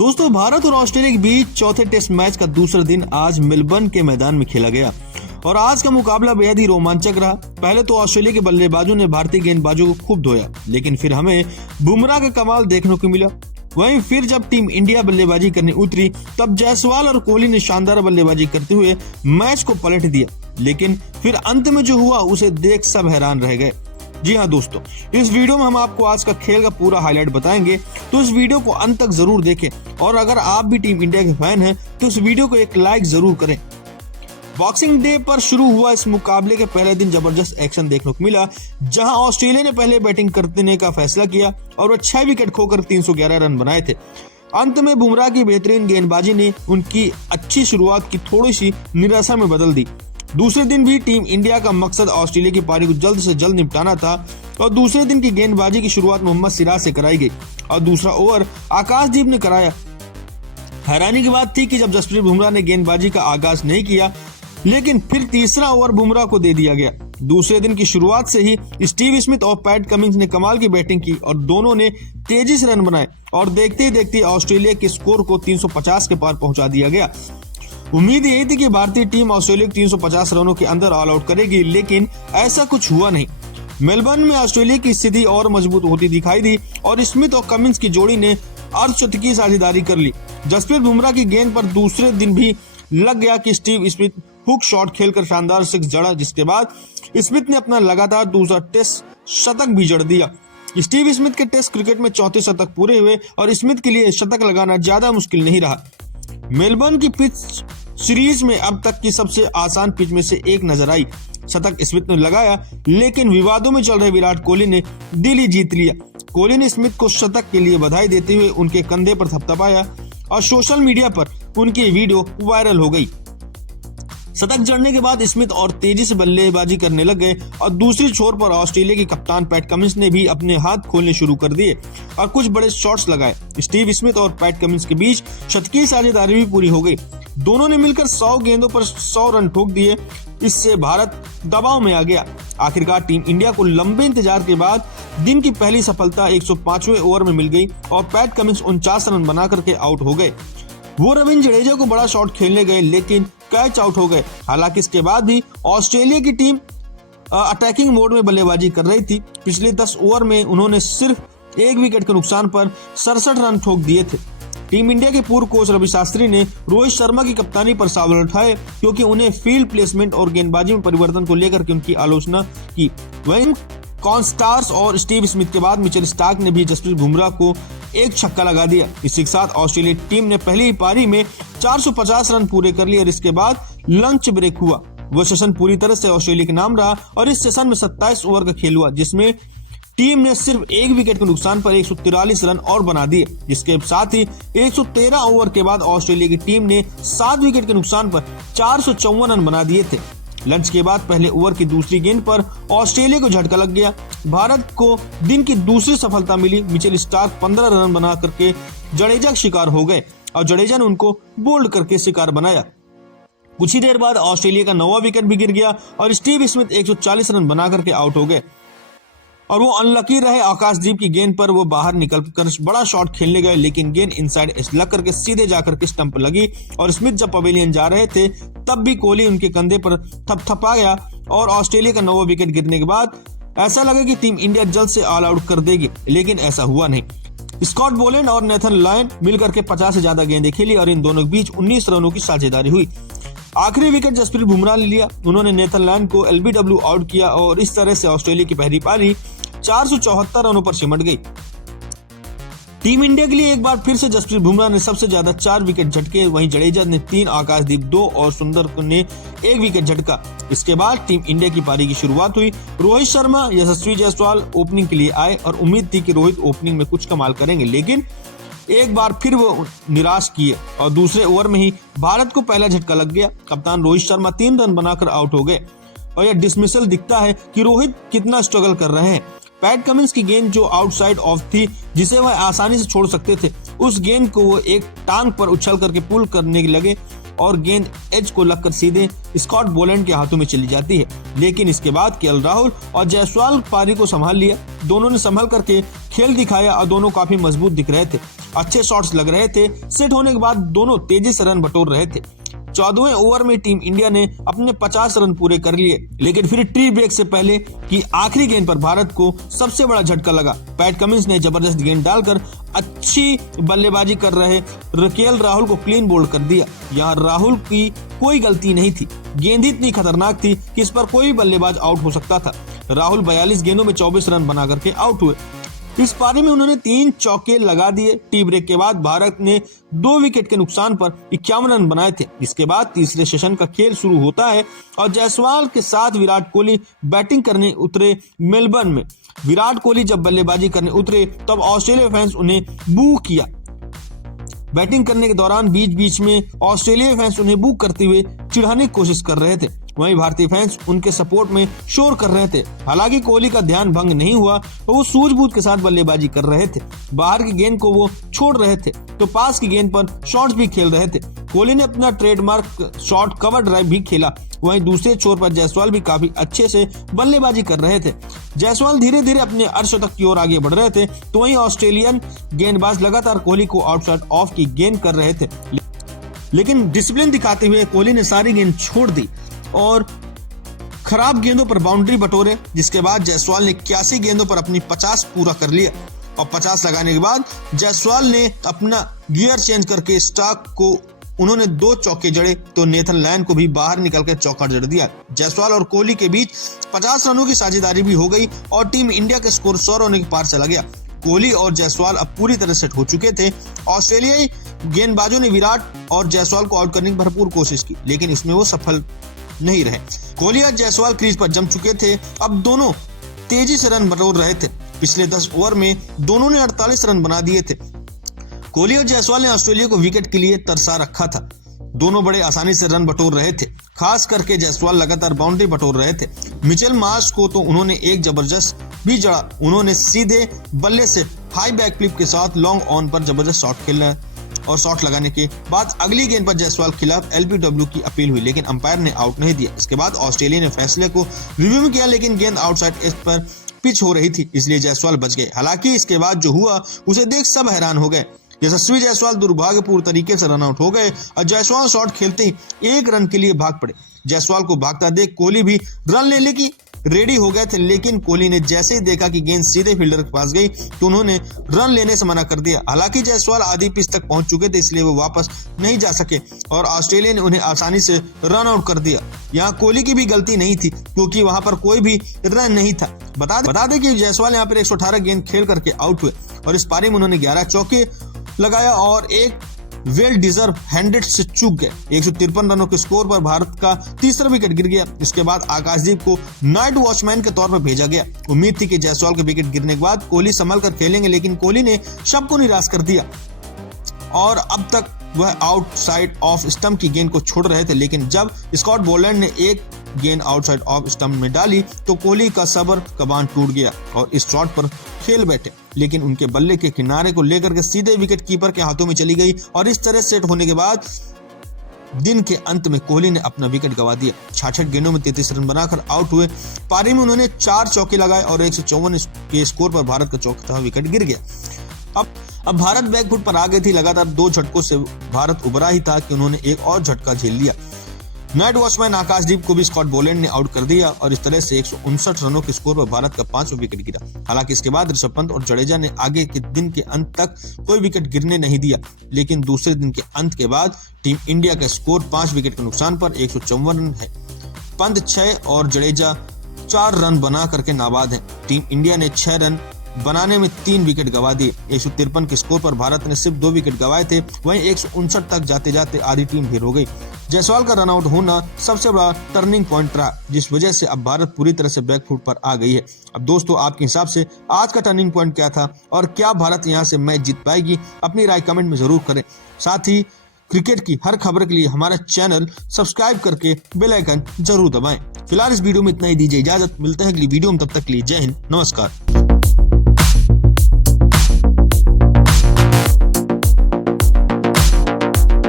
दोस्तों, भारत और ऑस्ट्रेलिया के बीच चौथे टेस्ट मैच का दूसरा दिन आज मेलबर्न के मैदान में खेला गया और आज का मुकाबला बेहद ही रोमांचक रहा। पहले तो ऑस्ट्रेलिया के बल्लेबाजों ने भारतीय गेंदबाजों को खूब धोया, लेकिन फिर हमें बुमराह का कमाल देखने को मिला। वहीं फिर जब टीम इंडिया बल्लेबाजी करने उतरी तब जायसवाल और कोहली ने शानदार बल्लेबाजी करते हुए मैच को पलट दिया, लेकिन फिर अंत में जो हुआ उसे देख सब हैरान रह गए। जी हाँ दोस्तों, इस वीडियो में हम आपको आज का खेल का पूरा हाईलाइट बताएंगे, तो इस वीडियो को अंत तक जरूर देखें और अगर आप भी टीम इंडिया के फैन हैं तो इस वीडियो को एक लाइक जरूर करें। बॉक्सिंग डे पर शुरू हुआ इस मुकाबले के पहले दिन जबरदस्त एक्शन देखने को मिला, जहां ऑस्ट्रेलिया ने पहले बैटिंग करने का फैसला किया और वह 6 विकेट खोकर 311 रन बनाए थे। अंत में बुमराह की बेहतरीन गेंदबाजी ने उनकी अच्छी शुरुआत की थोड़ी सी निराशा में बदल दी। दूसरे दिन भी टीम इंडिया का मकसद ऑस्ट्रेलिया की पारी को जल्द से जल्द निपटाना था और दूसरे दिन की गेंदबाजी की शुरुआत मोहम्मद सिराज से कराई गई और दूसरा ओवर आकाशदीप ने कराया। हैरानी की बात थी कि जब जसप्रीत बुमराह ने गेंदबाजी का आगाज नहीं किया, लेकिन फिर तीसरा ओवर बुमराह को दे दिया गया। दूसरे दिन की शुरुआत से ही स्टीव स्मिथ और पैट कमिंस ने कमाल की बैटिंग की और दोनों ने तेजी से रन बनाए और देखते ही देखते ऑस्ट्रेलिया के स्कोर को 350 के पार पहुंचा दिया गया। उम्मीद यही थी कि भारतीय टीम ऑस्ट्रेलिया को 350 रनों के अंदर ऑल आउट करेगी, लेकिन ऐसा कुछ हुआ नहीं। मेलबर्न में ऑस्ट्रेलिया की स्थिति और मजबूत होती दिखाई दी और स्मिथ और कमिंस की जोड़ी ने अर्धशतकीय साझेदारी कर ली। जसप्रीत बुमराह की गेंद पर दूसरे दिन भी लग गया कि स्टीव स्मिथ हुक शॉट खेलकर शानदार सिक्स जड़ा, जिसके बाद स्मिथ ने अपना लगातार दूसरा टेस्ट शतक भी जड़ दिया। स्टीव स्मिथ के टेस्ट क्रिकेट में 34 शतक पूरे हुए और स्मिथ के लिए शतक लगाना ज्यादा मुश्किल नहीं रहा। मेलबर्न की पिच सीरीज में अब तक की सबसे आसान पिच में से एक नजर आई। शतक स्मिथ ने लगाया, लेकिन विवादों में चल रहे विराट कोहली ने दिल ही जीत लिया। कोहली ने स्मिथ को शतक के लिए बधाई देते हुए उनके कंधे पर थपथपाया और सोशल मीडिया पर उनकी वीडियो वायरल हो गई। शतक जड़ने के बाद स्मिथ और तेजी से बल्लेबाजी करने लग गए और दूसरी छोर पर ऑस्ट्रेलिया के कप्तान पैट कमिंस ने भी अपने हाथ खोलने शुरू कर दिए और कुछ बड़े शॉट्स लगाए। स्टीव स्मिथ और पैट कमिंस के बीच शतकीय साझेदारी भी पूरी हो गई। दोनों ने मिलकर 100 गेंदों पर 100 रन ठोक दिए। इससे भारत दबाव में आ गया। आखिरकार टीम इंडिया को लंबे इंतजार के बाद दिन की पहली सफलता 105वें ओवर में मिल गई और पैट कमिंस 49 रन बना करके आउट हो गए। वो रविंद्र जडेजा को बड़ा शॉट खेलने गए, लेकिन कैच आउट हो गए। हालांकि इसके बाद भी ऑस्ट्रेलिया की टीम अटैकिंग मोड में बल्लेबाजी कर रही थी। पिछले 10 ओवर में उन्होंने सिर्फ 1 विकेट के नुकसान पर 67 रन ठोक दिए थे। टीम इंडिया के पूर्व कोच रवि शास्त्री ने रोहित शर्मा की कप्तानी पर सवाल उठाए, क्योंकि उन्हें फील्ड प्लेसमेंट और गेंदबाजी में परिवर्तन को लेकर के उनकी आलोचना की। वहीं कॉन्स्टार्स और स्टीव स्मिथ के बाद मिचेल स्टार्क ने भी जसप्रीत बुमराह को एक छक्का लगा दिया। इसी के साथ ऑस्ट्रेलिया टीम ने पहली पारी में 450 रन पूरे कर लिए और इसके बाद लंच ब्रेक हुआ। वह सेशन पूरी तरह से ऑस्ट्रेलिया के नाम रहा और इस सेशन में 27 ओवर का खेल हुआ, जिसमें टीम ने सिर्फ 1 विकेट के नुकसान पर 143 रन और बना दिए। इसके साथ ही 113 ओवर के बाद ऑस्ट्रेलिया की टीम ने 7 विकेट के नुकसान पर 454 रन बना दिए थे। लंच के बाद पहले ओवर की दूसरी गेंद पर ऑस्ट्रेलिया को झटका लग गया। भारत को दिन की दूसरी सफलता मिली। मिचेल स्टार्क 15 रन बना करके जडेजा का शिकार हो गए और जडेजा ने उनको बोल्ड करके शिकार बनाया। कुछ ही देर बाद ऑस्ट्रेलिया का 9वां विकेट भी गिर गया और स्टीव स्मिथ 140 रन बना करके आउट हो गए और वो अनलकी रहे। आकाशदीप की गेंद पर वो बाहर निकल कर बड़ा शॉट खेलने गए, लेकिन गेंद इनसाइड लग करके सीधे जाकर के स्टंप पर लगी और स्मिथ जब पवेलियन जा रहे थे तब भी कोहली उनके कंधे पर थपथपा गया और ऑस्ट्रेलिया का 9वां विकेट गिरने के बाद ऐसा लगा कि टीम इंडिया जल्द से ऑल आउट कर देगी, लेकिन ऐसा हुआ नहीं। स्कॉट बोलैंड और नेथन लायन मिलकर के 50 से ज्यादा गेंदें खेली और इन दोनों के बीच 19 रनों की साझेदारी हुई। आखिरी विकेट जसप्रीत बुमराह ने लिया। उन्होंने नेथन लायन को एलबीडब्ल्यू आउट किया और इस तरह से ऑस्ट्रेलिया की पहली पारी 474 रनों पर सिमट गई। टीम इंडिया के लिए एक बार फिर से जसप्रीत बुमराह ने सबसे ज्यादा 4 विकेट झटके, वहीं जडेजा ने 3, आकाशदीप 2 और सुंदर ने 1 विकेट झटका। इसके बाद टीम इंडिया की पारी की शुरुआत हुई। रोहित शर्मा, यशस्वी जायसवाल ओपनिंग के लिए आए और उम्मीद थी कि रोहित ओपनिंग में कुछ कमाल करेंगे, लेकिन एक बार फिर वो निराश किए और दूसरे ओवर में ही भारत को पहला झटका लग गया। कप्तान रोहित शर्मा 3 रन बनाकर आउट हो गए और यह डिसमिसल दिखता है कि रोहित कितना स्ट्रगल कर रहे हैं। पैट कमिंस की गेंद जो आउटसाइड ऑफ थी, जिसे वह आसानी से छोड़ सकते थे, उस गेंद को वो एक टांग पर उछल करके पुल करने लगे और गेंद एज को लगकर सीधे स्कॉट बोलैंड के हाथों में चली जाती है। लेकिन इसके बाद केएल राहुल और जायसवाल पारी को संभाल लिया। दोनों ने संभल करके खेल दिखाया और दोनों काफी मजबूत दिख रहे थे, अच्छे शॉट्स लग रहे थे। सेट होने के बाद दोनों तेजी से रन बटोर रहे थे। 14वें ओवर में टीम इंडिया ने अपने 50 रन पूरे कर लिए, लेकिन फिर टी ब्रेक से पहले की आखिरी गेंद पर भारत को सबसे बड़ा झटका लगा। पैट कमिंस ने जबरदस्त गेंद डालकर अच्छी बल्लेबाजी कर रहे केएल राहुल को क्लीन बोल्ड कर दिया। यहाँ राहुल की कोई गलती नहीं थी, गेंद इतनी खतरनाक थी कि इस पर कोई बल्लेबाज आउट हो सकता था। राहुल 42 गेंदों में 24 रन बना करके आउट हुए। इस पारी में उन्होंने 3 चौके लगा दिए। टी ब्रेक के बाद भारत ने 2 विकेट के नुकसान पर 51 रन बनाए थे। इसके बाद तीसरे सेशन का खेल शुरू होता है और जायसवाल के साथ विराट कोहली बैटिंग करने उतरे मेलबर्न में। विराट कोहली जब बल्लेबाजी करने उतरे तब ऑस्ट्रेलिया फैंस उन्हें बू किया। बैटिंग करने के दौरान बीच बीच में ऑस्ट्रेलिया फैंस उन्हें बू करते हुए चिढ़ाने की कोशिश कर रहे थे। वहीं भारतीय फैंस उनके सपोर्ट में शोर कर रहे थे। हालांकि कोहली का ध्यान भंग नहीं हुआ तो वो सूझबूझ के साथ बल्लेबाजी कर रहे थे। बाहर की गेंद को वो छोड़ रहे थे तो पास की गेंद पर शॉट्स भी खेल रहे थे। कोहली ने अपना ट्रेडमार्क शॉट कवर ड्राइव भी खेला। वहीं दूसरे छोर पर जायसवाल भी काफी अच्छे से बल्लेबाजी कर रहे थे। जायसवाल धीरे धीरे अपने अर्धशतक की ओर आगे बढ़ रहे थे तो वहीं ऑस्ट्रेलियन गेंदबाज लगातार कोहली को आउटसाइड ऑफ की गेंद कर रहे थे, लेकिन डिसिप्लिन दिखाते हुए कोहली ने सारी गेंद छोड़ दी और खराब गेंदों पर बाउंड्री बटोरे। जिसके बाद जायसवाल ने 81 गेंदों पर अपनी 50 पूरा कर लिया और 50 लगाने के बाद जायसवाल ने अपना गियर चेंज करके स्टार्क को उन्होंने 2 चौके जड़े तो नेथन लायन को भी बाहर निकलकर चौका जड़ दिया। जायसवाल और कोहली के बीच 50 रनों की साझेदारी भी हो गई और टीम इंडिया का स्कोर 100 रनों के पार चला गया। कोहली और जायसवाल अब पूरी तरह सेट हो चुके थे। ऑस्ट्रेलियाई गेंदबाजों ने विराट और जायसवाल को आउट करने की भरपूर कोशिश की, लेकिन इसमें वो सफल नहीं रहे। कोहली और जायसवाल क्रीज पर जम चुके थे। अब दोनों तेजी से रन बटोर रहे थे। पिछले 10 ओवर में दोनों ने 48 रन बना दिए थे। कोहली और जायसवाल ने ऑस्ट्रेलिया को विकेट के लिए तरसा रखा था। दोनों बड़े आसानी से रन बटोर रहे थे, खास करके जायसवाल लगातार बाउंड्री बटोर रहे थे। मिचेल मार्श को तो उन्होंने एक जबरदस्त भी जड़ा। उन्होंने सीधे बल्ले से हाई बैक फ्लिप के साथ लॉन्ग ऑन पर जबरदस्त शॉट खेला और शॉट लगाने के बाद अगली गेंद पर जायसवाल खिलाफ एलबीडब्ल्यू की अपील हुई, लेकिन अंपायर ने आउट नहीं दिया। इसके बाद ऑस्ट्रेलिया ने फैसले को रिव्यू किया, लेकिन गेंद आउटसाइड एज पर पिच हो रही थी, इसलिए जायसवाल बच गए। हालांकि इसके बाद जो हुआ उसे देख सब हैरान हो गए। यशस्वी जायसवाल दुर्भाग्यपूर्ण तरीके से रन आउट हो गए और जायसवाल शॉट खेलते ही 1 रन के लिए भाग पड़े। जायसवाल को भागता देख कोहली भी रन लेने की रेडी हो गए थे, लेकिन कोहली ने जैसे ही देखा कि गेंद सीधे फील्डर के पास गई तो उन्होंने रन लेने से मना कर दिया। हालांकि जायसवाल आधी पिच तक पहुंच चुके थे, इसलिए वो वापस नहीं जा सके और ऑस्ट्रेलिया ने उन्हें आसानी से रन आउट कर दिया। यहाँ कोहली की भी गलती नहीं थी क्योंकि वहां पर कोई भी रन नहीं था। बता दें कि जायसवाल यहाँ पर 118 गेंद खेल करके आउट हुए और इस पारी में उन्होंने 11 चौके लगाया और एक वेल डिजर्व हैंडेड से चूक गए। 153 रनों के स्कोर पर भारत का तीसरा विकेट गिर गया। इसके बाद आकाशदीप को नाइट वॉचमैन के तौर पर भेजा गया। उम्मीद थी कि जायसवाल के विकेट गिरने के बाद कोहली संभल कर खेलेंगे, लेकिन कोहली ने सबको निराश कर दिया और अब तक वह आउटसाइड ऑफ स्टंप की गेंद को छोड़ रहे थे। लेकिन जब स्कॉट बोलैंड ने एक गेंद आउटसाइड ऑफ स्टंप में डाली तो कोहली का सब्र का बांध टूट गया और इस शॉट पर खेल बैठे, लेकिन उनके बल्ले के किनारे को लेकर के सीधे विकेट कीपर के हाथों में चली गई और इस तरह सेट होने के बाद दिन के अंत में कोहली ने अपना विकेट गंवा दिया। 66 गेंदों में 33 रन बनाकर आउट हुए। पारी में उन्होंने 4 चौके लगाए और 154 के स्कोर पर भारत का चौथा विकेट गिर गया। अब भारत बैकफुट पर आ गई थी। लगातार 2 झटकों से भारत उभरा ही था कि उन्होंने एक और झटका झेल लिया। नाइट वॉचमैन आकाशदीप को भी स्कॉट बोलैंड ने आउट कर दिया और इस तरह से 159 रनों के स्कोर पर भारत का 5वां विकेट गिरा। हालांकि इसके बाद ऋषभ पंत और जडेजा ने आगे के दिन के अंत तक कोई विकेट गिरने नहीं दिया, लेकिन दूसरे दिन के अंत के बाद टीम इंडिया का स्कोर 5 विकेट के नुकसान पर 154 रन है। पंत 6 और जडेजा 4 रन बना करके नाबाद है। टीम इंडिया ने 6 रन बनाने में 3 विकेट गंवा दिए। 153 के स्कोर पर भारत ने सिर्फ 2 विकेट गंवाए थे। वहीं 159 तक जाते जाते आधी टीम ढेर हो गई। जायसवाल का रनआउट होना सबसे बड़ा टर्निंग पॉइंट रहा, जिस वजह से अब भारत पूरी तरह से बैकफुट पर आ गई है। अब दोस्तों, आपके हिसाब से आज का टर्निंग पॉइंट क्या था और क्या भारत यहां से मैच जीत पाएगी? अपनी राय कमेंट में जरूर करें। साथ ही क्रिकेट की हर खबर के लिए हमारा चैनल सब्सक्राइब करके बेल आइकन जरूर दबाएं। फिलहाल इस वीडियो में इतना ही, दीजिए इजाजत। मिलते हैं अगली वीडियो में, तब तक के लिए जय हिंद, नमस्कार।